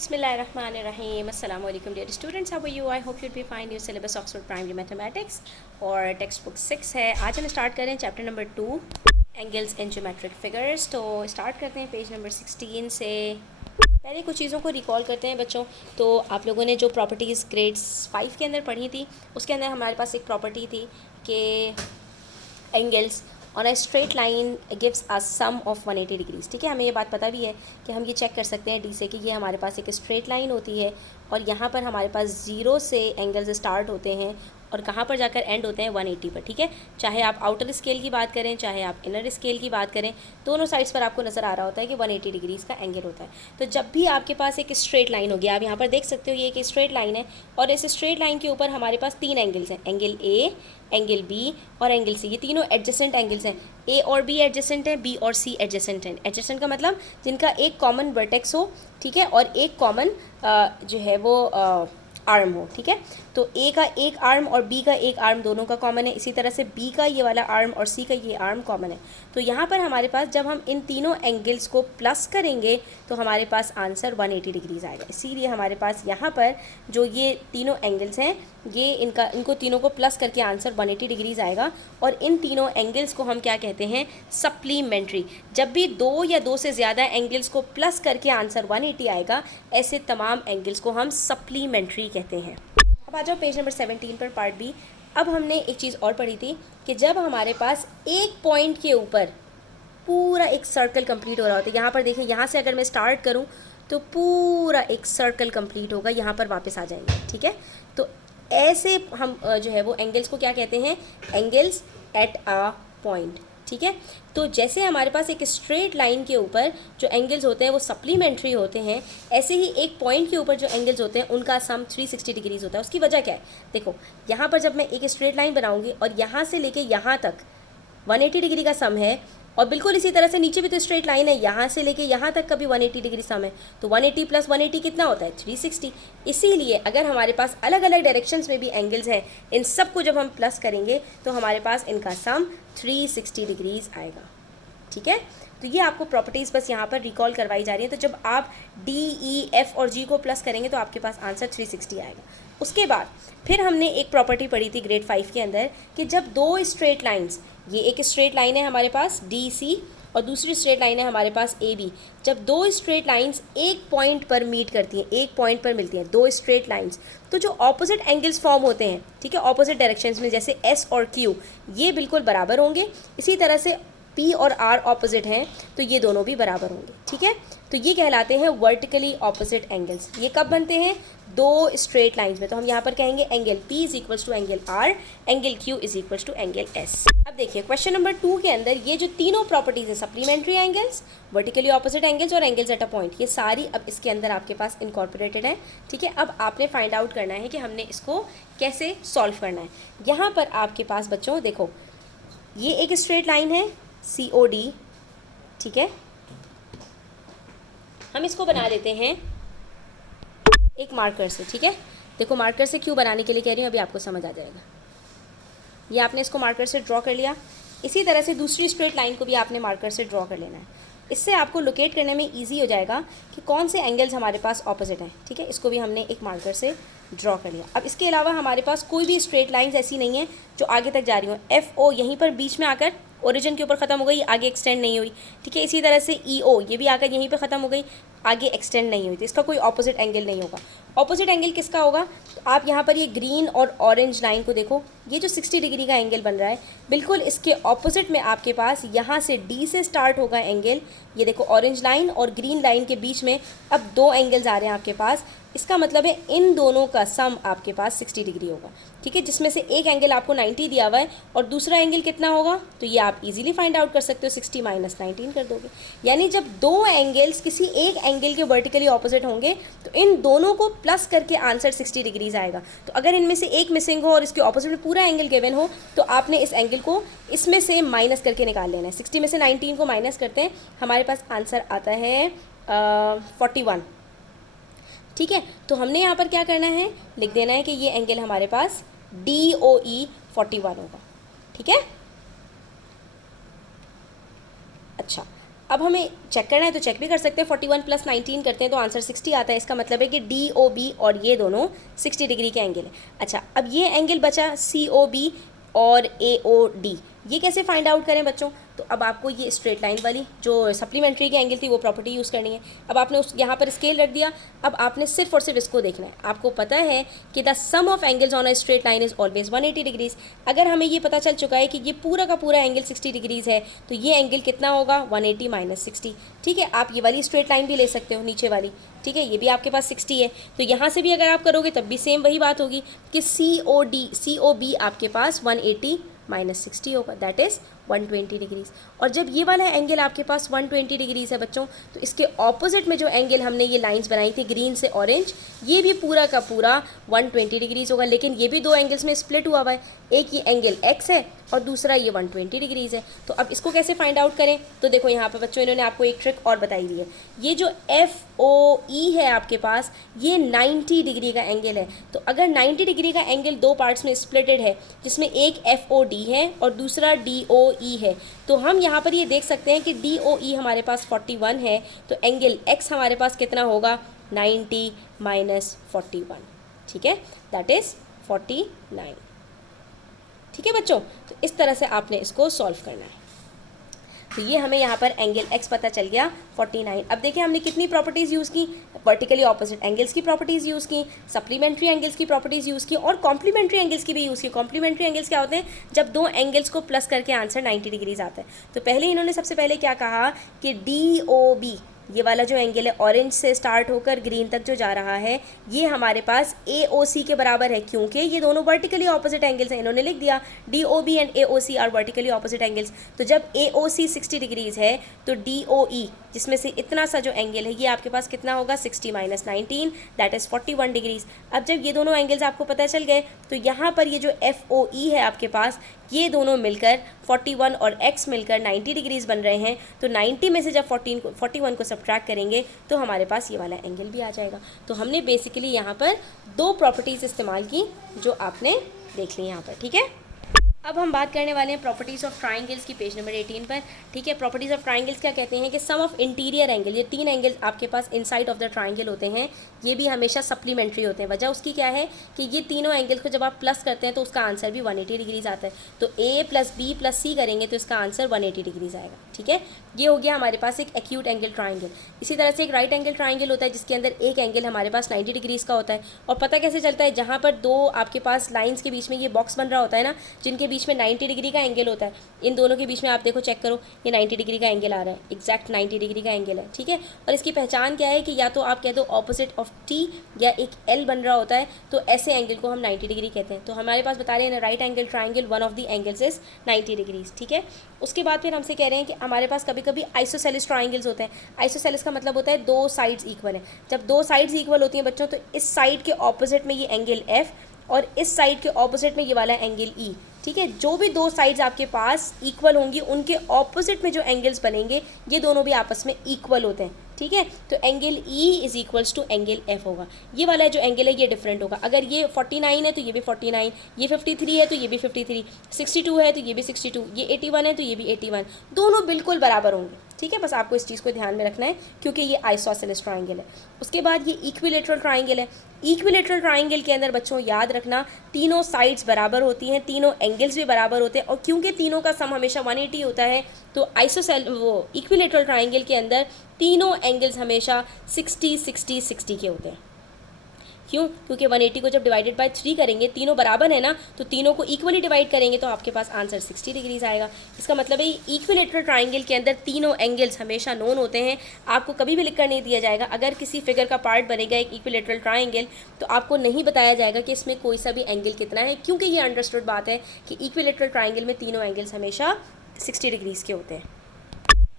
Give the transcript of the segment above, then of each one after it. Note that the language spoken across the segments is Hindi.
Bismillahirrahmanirrahim. Assalamu alaikum dear students. How are you? I hope you'll be fine. Your syllabus Oxford Primary Mathematics और टेक्स्ट बुक 6 है. आज हम स्टार्ट करें chapter number 2 angles in geometric figures. तो स्टार्ट करते हैं पेज नंबर 16 से. पहले कुछ चीज़ों को रिकॉल करते हैं बच्चों. तो आप लोगों ने जो प्रॉपर्टीज़ ग्रेड्स 5 के अंदर पढ़ी थी उसके अंदर हमारे पास एक प्रॉपर्टी थी कि angles on a straight line gives a sum of 180 degrees. ठीक है, हमें ये बात पता भी है कि हम ये चेक कर सकते हैं डी से कि ये हमारे पास एक स्ट्रेट लाइन होती है और यहाँ पर हमारे पास 0 से एंगल्स स्टार्ट होते हैं और कहाँ पर जाकर एंड होते हैं 180 पर. ठीक है, चाहे आप आउटर स्केल की बात करें चाहे आप इनर स्केल की बात करें, दोनों साइड्स पर आपको नज़र आ रहा होता है कि 180 डिग्रीज़ का एंगल होता है. तो जब भी आपके पास एक स्ट्रेट लाइन होगी, आप यहाँ पर देख सकते हो ये एक स्ट्रेट लाइन है और इस स्ट्रेट लाइन के ऊपर हमारे पास 3 एंगल्स हैं, एंगल ए, एंगल बी और एंगल सी. ये तीनों एडजेसेंट एंगल्स हैं. ए और बी एडजेसेंट हैं, बी और सी एडजेसेंट हैं. एडजेसेंट का मतलब जिनका एक कॉमन वर्टेक्स हो, ठीक है, और एक कॉमन जो है वो आर्म हो. ठीक है, तो ए का एक आर्म और बी का एक आर्म दोनों का कॉमन है. इसी तरह से बी का ये वाला आर्म और सी का ये आर्म कॉमन है. तो यहाँ पर हमारे पास जब हम इन तीनों एंगल्स को प्लस करेंगे तो हमारे पास आंसर 180 डिग्रीज आएगा. इसीलिए हमारे पास यहाँ पर जो ये तीनों एंगल्स हैं ये इनको तीनों को प्लस करके आंसर 180 डिग्रीज आएगा. और इन तीनों एंगल्स को हम क्या कहते हैं? सप्लीमेंट्री. जब भी 2 या 2 से ज़्यादा एंगल्स को प्लस करके आंसर 180 आएगा, ऐसे तमाम एंगल्स को हम सप्लीमेंट्री कहते हैं. अब आ जाओ पेज नंबर 17 पर, पार्ट बी. अब हमने एक चीज़ और पढ़ी थी कि जब हमारे पास एक पॉइंट के ऊपर पूरा एक सर्कल कंप्लीट हो रहा होता है. यहाँ पर देखें, यहाँ से अगर मैं स्टार्ट करूँ तो पूरा एक सर्कल कंप्लीट होगा, यहाँ पर वापस आ जाएंगे. ठीक है, तो ऐसे हम जो है वो एंगल्स को क्या कहते हैं? Angles at a point. ठीक है, तो जैसे हमारे पास एक स्ट्रेट लाइन के ऊपर जो एंगल्स होते हैं वो सप्लीमेंट्री होते हैं, ऐसे ही एक पॉइंट के ऊपर जो एंगल्स होते हैं उनका सम 360 डिग्रीज होता है. उसकी वजह क्या है? देखो, यहाँ पर जब मैं एक स्ट्रेट लाइन बनाऊंगी और यहाँ से लेके यहाँ तक 180 डिग्री का सम है, और बिल्कुल इसी तरह से नीचे भी तो स्ट्रेट लाइन है, यहाँ से लेके यहाँ तक का भी 180 डिग्री सम है. तो 180 प्लस 180 कितना होता है? 360. इसीलिए अगर हमारे पास अलग अलग डायरेक्शंस में भी एंगल्स हैं, इन सब को जब हम प्लस करेंगे तो हमारे पास इनका सम 360 डिग्रीज आएगा. ठीक है, तो ये आपको प्रॉपर्टीज़ बस यहाँ पर रिकॉल करवाई जा रही है. तो जब आप डी, ई, एफ और जी को प्लस करेंगे तो आपके पास आंसर 360 आएगा. उसके बाद फिर हमने एक प्रॉपर्टी पढ़ी थी ग्रेड 5 के अंदर कि जब 2 स्ट्रेट लाइंस, ये एक स्ट्रेट लाइन है हमारे पास डी सी और दूसरी स्ट्रेट लाइन है हमारे पास ए बी, जब 2 स्ट्रेट लाइंस एक पॉइंट पर मीट करती हैं, एक पॉइंट पर मिलती हैं 2 स्ट्रेट लाइंस, तो जो ऑपोजिट एंगल्स फॉर्म होते हैं, ठीक है, ऑपोजिट डायरेक्शंस में, जैसे एस और क्यू, ये बिल्कुल बराबर होंगे. इसी तरह से पी और आर ऑपोजिट हैं तो ये दोनों भी बराबर होंगे. ठीक है, तो ये कहलाते हैं वर्टिकली ऑपोजिट एंगल्स. ये कब बनते हैं? 2 स्ट्रेट लाइंस में. तो हम यहाँ पर कहेंगे angle P is equals to angle R, angle Q is equals to angle S. अब देखिए क्वेश्चन नंबर 2 के अंदर ये जो तीनों प्रॉपर्टीज है, supplementary angles, vertically opposite angles और एंगल्स एट अ पॉइंट, ये सारी अब इसके अंदर आपके पास इनकॉर्पोरेटेड है. ठीक है, अब आपने फाइंड आउट करना है कि हमने इसको कैसे सॉल्व करना है. यहाँ पर आपके पास बच्चों देखो, ये एक स्ट्रेट लाइन है COD. ठीक है, हम इसको बना देते हैं एक मार्कर से. ठीक है, देखो मार्कर से क्यों बनाने के लिए कह रही हूँ अभी आपको समझ आ जाएगा. ये आपने इसको मार्कर से ड्रॉ कर लिया. इसी तरह से दूसरी स्ट्रेट लाइन को भी आपने मार्कर से ड्रॉ कर लेना है. इससे आपको लोकेट करने में इजी हो जाएगा कि कौन से एंगल्स हमारे पास ऑपोजिट हैं. ठीक है, इसको भी हमने एक मार्कर से ड्रॉ कर लिया. अब इसके अलावा हमारे पास कोई भी स्ट्रेट लाइंस ऐसी नहीं है जो आगे तक जा रही हो. FO यहीं पर बीच में आकर ओरिजिन के ऊपर ख़त्म हो गई, आगे एक्सटेंड नहीं हुई. ठीक है, इसी तरह से EO ये भी आकर यहीं पे ख़त्म हो गई, आगे एक्सटेंड नहीं हुई. तो इसका कोई ऑपोजिट एंगल नहीं होगा. ऑपोजिट एंगल किसका होगा? तो आप यहाँ पर ये ग्रीन और ऑरेंज लाइन को देखो, ये जो 60 डिग्री का एंगल बन रहा है, बिल्कुल इसके ऑपोजिट में आपके पास यहाँ से D से स्टार्ट होगा एंगल. ये देखो ऑरेंज लाइन और ग्रीन लाइन के बीच में अब 2 एंगल्स आ रहे हैं आपके पास. इसका मतलब है इन दोनों का सम आपके पास 60 डिग्री होगा. ठीक है, जिसमें से एक एंगल आपको 90 दिया हुआ है और दूसरा एंगल कितना होगा, तो ये आप इजीली फाइंड आउट कर सकते हो. 60 माइनस 19 कर दोगे. यानी जब 2 एंगल्स किसी एक एंगल के वर्टिकली ऑपोजिट होंगे तो इन दोनों को प्लस करके आंसर 60 डिग्रीज आएगा. तो अगर इनमें से एक मिसिंग हो और इसके ऑपोजिट में पूरा एंगल गिवन हो तो आपने इस एंगल को इसमें से माइनस करके निकाल लेना है. 60 में से 19 को माइनस करते हैं, हमारे पास आंसर आता है 41. ठीक है, तो हमने यहाँ पर क्या करना है, लिख देना है कि ये एंगल हमारे पास DOE 41 होगा. ठीक है, अच्छा अब हमें चेक करना है तो चेक भी कर सकते हैं, 41 + 19 करते हैं तो आंसर 60 आता है। इसका मतलब है कि DOB और ये दोनों 60 डिग्री के एंगल है। अच्छा, अब ये एंगल बचा COB और AOD, ये कैसे फाइंड आउट करें बच्चों? तो अब आपको ये स्ट्रेट लाइन वाली जो सप्लीमेंट्री की एंगल थी वो प्रॉपर्टी यूज़ करनी है। अब आपने उस यहाँ पर स्केल रख दिया, अब आपने सिर्फ और सिर्फ इसको देखना है। आपको पता है कि the sum of angles on a straight line is always 180 degrees. अगर हमें ये पता चल चुका है कि ये पूरा का पूरा एंगल 60 डिग्रीज़ है, तो ये एंगल कितना होगा? 180 - 60। ठीक है, आप ये वाली स्ट्रेट लाइन भी ले सकते हो, नीचे वाली। ठीक है, ये भी आपके पास 60 है, तो यहाँ से भी अगर आप करोगे तब भी सेम वही बात होगी कि COB आपके पास 180 - 60 होगा, दैट इज़ 120 डिग्रीज़। और जब ये वाला एंगल आपके पास 120 डिग्रीज़ है बच्चों, तो इसके ऑपोजिट में जो एंगल हमने ये लाइंस बनाई थी ग्रीन से ऑरेंज, ये भी पूरा का पूरा 120 डिग्रीज़ होगा। लेकिन ये भी दो एंगल्स में स्प्लिट हुआ हुआ है, एक ये एंगल X है और दूसरा ये 120 डिग्रीज़ है। तो अब इसको कैसे फाइंड आउट करें? तो देखो यहाँ पर बच्चों इन्होंने आपको एक ट्रिक और बताई हुई है। ये जो FOE है आपके पास, ये 90 डिग्री का एंगल है। तो अगर 90 डिग्री का एंगल दो पार्ट्स में स्प्लिटेड है, जिसमें एक FOD है और दूसरा DOE है, तो हम यहाँ पर ये देख सकते हैं कि DOE हमारे पास 41 है, तो एंगल X हमारे पास कितना होगा? 90 - 41। ठीक है, दैट इज़ 49। ठीक है बच्चों, तो इस तरह से आपने इसको सॉल्व करना है। तो ये हमें यहाँ पर एंगल X पता चल गया 49। अब देखिए हमने कितनी प्रॉपर्टीज़ यूज़ की? वर्टिकली ऑपोजिट एंगल्स की प्रॉपर्टीज़ यूज़ की, सप्लीमेंट्री एंगल्स की प्रॉपर्टीज़ यूज़ की और कॉम्प्लीमेंट्री एंगल्स की भी यूज़ की। कॉम्प्लीमेंट्री एंगल्स क्या होते हैं? जब दो एंगल्स को प्लस करके आंसर 90 डिग्रीज आता है। तो पहले इन्होंने सबसे पहले क्या कहा कि DOB, ये वाला जो एंगल है ऑरेंज से स्टार्ट होकर ग्रीन तक जो जा रहा है, ये हमारे पास AOC के बराबर है, क्योंकि ये दोनों वर्टिकली ऑपोजिट एंगल्स हैं। इन्होंने लिख दिया DOB and AOC are vertically opposite angles. तो जब AOC 60 डिग्रीज है, तो DOE जिसमें से इतना सा जो एंगल है ये आपके पास कितना होगा? 60 - 19, दैट इज़ 41 डिग्रीज। अब जब ये दोनों एंगल्स आपको पता चल गए, तो यहाँ पर ये जो FOE है आपके पास, ये दोनों मिलकर 41 और X मिलकर 90 डिग्रीज बन रहे हैं। तो 90 में से जब 41 को सब्ट्रैक्ट करेंगे तो हमारे पास ये वाला एंगल भी आ जाएगा। तो हमने बेसिकली यहाँ पर दो प्रॉपर्टीज़ इस्तेमाल की जो आपने देख ली यहाँ पर। ठीक है, अब हम बात करने वाले हैं प्रॉपर्टीज़ ऑफ ट्राइंगल्स की, पेज नंबर 18 पर। ठीक है, प्रॉपर्टीज़ ऑफ ट्राइंगल्स क्या कहते हैं कि सम ऑफ इंटीरियर एंगल, ये तीन एंगल्स आपके पास इनसाइड ऑफ द ट्राइंगल होते हैं, ये भी हमेशा सप्लीमेंट्री होते हैं। वजह उसकी क्या है कि ये तीनों एंगल्स को जब आप प्लस करते हैं तो उसका आंसर भी 180 डिग्रीज आता है। तो A + B + C करेंगे तो इसका आंसर 180 डिग्रीज आएगा। ठीक है, ये हो गया हमारे पास एक एक्यूट एंगल ट्राइंगल। इसी तरह से एक राइट एंगल ट्राइंगल होता है जिसके अंदर एक एंगल हमारे पास 90 डिग्रीज़ का होता है। और पता कैसे चलता है? जहाँ पर दो आपके पास लाइन्स के बीच में ये बॉक्स बन रहा होता है ना, जिनके बीच में 90 डिग्री का एंगल होता है, इन दोनों के बीच में आप देखो, चेक करो, ये 90 डिग्री का एंगल आ रहा है, एग्जैक्ट 90 डिग्री का एंगल है। ठीक है, और इसकी पहचान क्या है कि या तो आप कह दो ऑपोजिट ऑफ T या एक L बन रहा होता है, तो ऐसे एंगल को हम 90 डिग्री कहते हैं। तो हमारे पास बता रहे हैं right angle triangle one of the angles is 90 degrees. ठीक है, उसके बाद फिर हमसे कह रहे हैं कि हमारे पास कभी कभी आइसोसेलेस ट्राइंगल्स होते हैं। आइसोसेलेस का मतलब होता है दो साइड्स इक्वल है। जब दो साइड्स इक्वल होती हैं बच्चों, तो इस साइड के ऑपोजिट में ये एंगल F और इस साइड के ऑपोजिट में ये वाला एंगल E। ठीक है, जो भी दो साइड्स आपके पास इक्वल होंगी उनके ऑपोजिट में जो एंगल्स बनेंगे ये दोनों भी आपस में इक्वल होते हैं। ठीक है, तो एंगल E = एंगल F होगा। ये वाला जो एंगल है ये डिफरेंट होगा। अगर ये 49 है तो ये भी 49, ये 53 है तो ये भी 53, 62 है तो ये भी 62, ये 81 है तो ये भी 81, दोनों बिल्कुल बराबर होंगे। ठीक है, बस आपको इस चीज़ को ध्यान में रखना है क्योंकि ये आइसोसेलेस ट्राइंगल है। उसके बाद ये इक्विलेटरल ट्राइंगल है। इक्विलेटरल ट्राइंगल के अंदर बच्चों याद रखना तीनों साइड्स बराबर होती हैं, तीनों एंगल्स भी बराबर होते हैं, और क्योंकि तीनों का सम हमेशा 180 होता है, तो इक्विलेटरल ट्राइंगल के अंदर तीनों एंगल्स हमेशा 60 60 60 के होते हैं। क्यों? क्योंकि 180 को जब डिवाइडेड बाय 3 करेंगे, तीनों बराबर है ना, तो तीनों को इक्वली डिवाइड करेंगे तो आपके पास आंसर 60 डिग्रीज आएगा। इसका मतलब है इक्विलेटरल ट्राइंगल के अंदर तीनों एंगल्स हमेशा नोन होते हैं। आपको कभी भी लिख कर नहीं दिया जाएगा। अगर किसी फिगर का पार्ट बनेगा एक इक्विलेटरल ट्राइंगल, तो आपको नहीं बताया जाएगा कि इसमें कोई सा भी एंगल कितना है, क्योंकि ये अंडरस्टूड बात है कि इक्विलेटरल ट्राइंगल में तीनों एंगल्स हमेशा 60 डिग्रीज़ के होते हैं।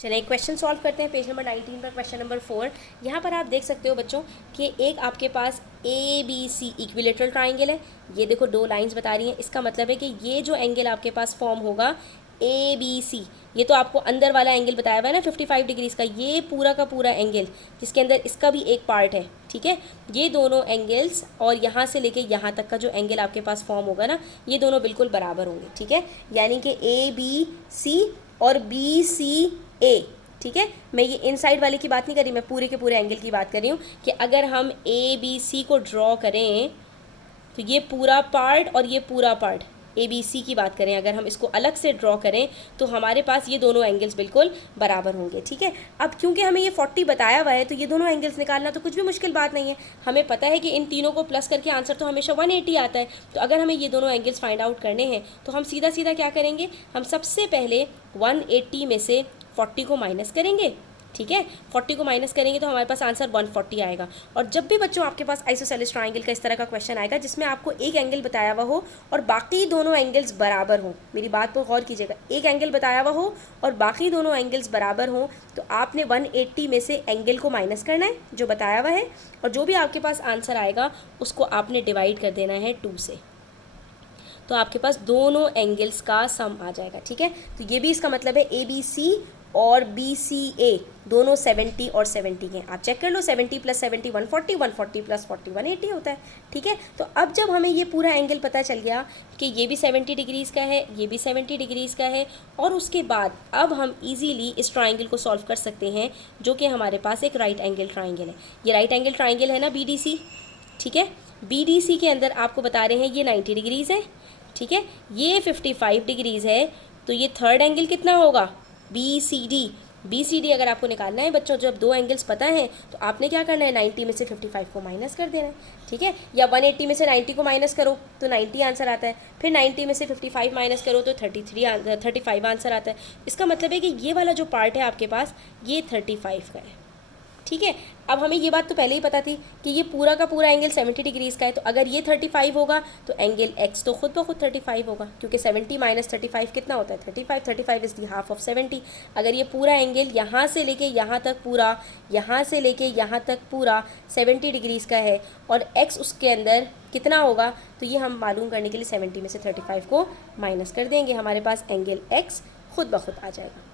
चलिए एक क्वेश्चन सॉल्व करते हैं, पेज नंबर 19 पर क्वेश्चन नंबर 4। यहाँ पर आप देख सकते हो बच्चों कि एक आपके पास ABC इक्विलेटरल ट्राइंगल है। ये देखो दो लाइंस बता रही हैं, इसका मतलब है कि ये जो एंगल आपके पास फॉर्म होगा ABC, ये तो आपको अंदर वाला एंगल बताया हुआ है ना 55 डिग्रीज़ का, ये पूरा का पूरा एंगल जिसके अंदर इसका भी एक पार्ट है। ठीक है, ये दोनों एंगल्स और यहाँ से लेके यहाँ तक का जो एंगल आपके पास फॉर्म होगा ना, ये दोनों बिल्कुल बराबर होंगे। ठीक है, यानी कि ABC और BCA ठीक है, मैं ये इनसाइड वाले की बात नहीं कर रही, मैं पूरे के पूरे एंगल की बात कर रही हूँ कि अगर हम ABC को ड्रॉ करें तो ये पूरा पार्ट और ये पूरा पार्ट ABC की बात करें, अगर हम इसको अलग से ड्रॉ करें तो हमारे पास ये दोनों एंगल्स बिल्कुल बराबर होंगे। ठीक है, अब क्योंकि हमें ये 40 बताया हुआ है तो ये दोनों एंगल्स निकालना तो कुछ भी मुश्किल बात नहीं है। हमें पता है कि इन तीनों को प्लस करके आंसर तो हमेशा 180 आता है। तो अगर हमें ये दोनों एंगल्स फाइंड आउट करने हैं तो हम सीधा सीधा क्या करेंगे, हम सबसे पहले 180 में से 40 को माइनस करेंगे। ठीक है, 40 को माइनस करेंगे तो हमारे पास आंसर 140 आएगा। और जब भी बच्चों आपके पास आइसोसेलेस ट्राइंगल का इस तरह का क्वेश्चन आएगा जिसमें आपको एक एंगल बताया हुआ हो और बाकी दोनों एंगल्स बराबर हो, मेरी बात पर गौर कीजिएगा, एक एंगल बताया हुआ हो और बाकी दोनों एंगल्स बराबर हो, तो आपने 180 में से एंगल को माइनस करना है जो बताया हुआ है, और जो भी आपके पास आंसर आएगा उसको आपने डिवाइड कर देना है 2 से, तो आपके पास दोनों एंगल्स का सम आ जाएगा। ठीक है, तो ये भी इसका मतलब है ABC और BCA दोनों 70 और 70 हैं। आप चेक कर लो, 70 + 70 140, 140 + 40 180 होता है। ठीक है, तो अब जब हमें ये पूरा एंगल पता चल गया कि ये भी 70 डिग्रीज़ का है, ये भी 70 डिग्रीज़ का है, और उसके बाद अब हम इजीली इस ट्राइंगल को सॉल्व कर सकते हैं जो कि हमारे पास एक राइट एंगल ट्राइंगल है। ये राइट एंगल ट्राइंगल है ना BDC। ठीक है, BDC के अंदर आपको बता रहे हैं ये 90 डिग्रीज़ है। ठीक है, ये 55 डिग्रीज़ है, तो ये थर्ड एंगल कितना होगा, BCD अगर आपको निकालना है बच्चों, जब दो एंगल्स पता है तो आपने क्या करना है, 90 में से 55 को माइनस कर देना है। ठीक है, या 180 में से 90 को माइनस करो तो 90 आंसर आता है, फिर 90 में से 55 माइनस करो तो 35 आंसर आता है। इसका मतलब है कि ये वाला जो पार्ट है आपके पास ये 35 का है। ठीक है, अब हमें ये बात तो पहले ही पता थी कि ये पूरा का पूरा एंगल 70 डिग्रीज़ का है, तो अगर ये 35 होगा तो एंगल X तो खुद ब खुद 35 होगा, क्योंकि 70 - 35 कितना होता है, 35। 35 इज़ दी हाफ ऑफ 70। अगर ये पूरा एंगल यहाँ से लेके यहाँ तक पूरा, यहाँ से लेके यहाँ तक पूरा 70 डिग्रीज़ का है और X उसके अंदर कितना होगा, तो ये हम मालूम करने के लिए 70 में से 35 को माइनस कर देंगे, हमारे पास एंगल X खुद ब खुद आ जाएगा।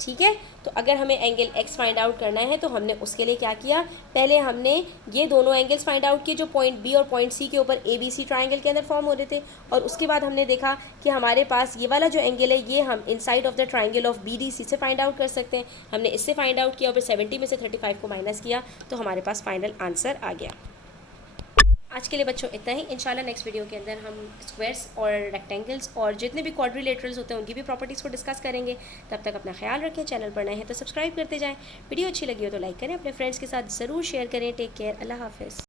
ठीक है, तो अगर हमें एंगल X फाइंड आउट करना है तो हमने उसके लिए क्या किया, पहले हमने ये दोनों एंगल्स फाइंड आउट किए जो पॉइंट B और पॉइंट C के ऊपर ABC ट्राइंगल के अंदर फॉर्म हो रहे थे, और उसके बाद हमने देखा कि हमारे पास ये वाला जो एंगल है ये हम inside of the triangle of BDC से फाइंड आउट कर सकते हैं। हमने इससे फाइंड आउट किया और फिर 70 में से 35 को माइनस किया तो हमारे पास फाइनल आंसर आ गया। आज के लिए बच्चों इतना ही। इंशाल्लाह नेक्स्ट वीडियो के अंदर हम स्क्वायर्स और रेक्टेंगल्स और जितने भी क्वाड्रिलेटरल्स होते हैं उनकी भी प्रॉपर्टीज़ को डिस्कस करेंगे। तब तक अपना ख्याल रखें, चैनल पर नए हैं तो सब्सक्राइब करते जाएं, वीडियो अच्छी लगी हो तो लाइक करें, अपने फ्रेंड्स के साथ ज़रूर शेयर करें। टेक केयर, अल्लाह हाफ़िज़।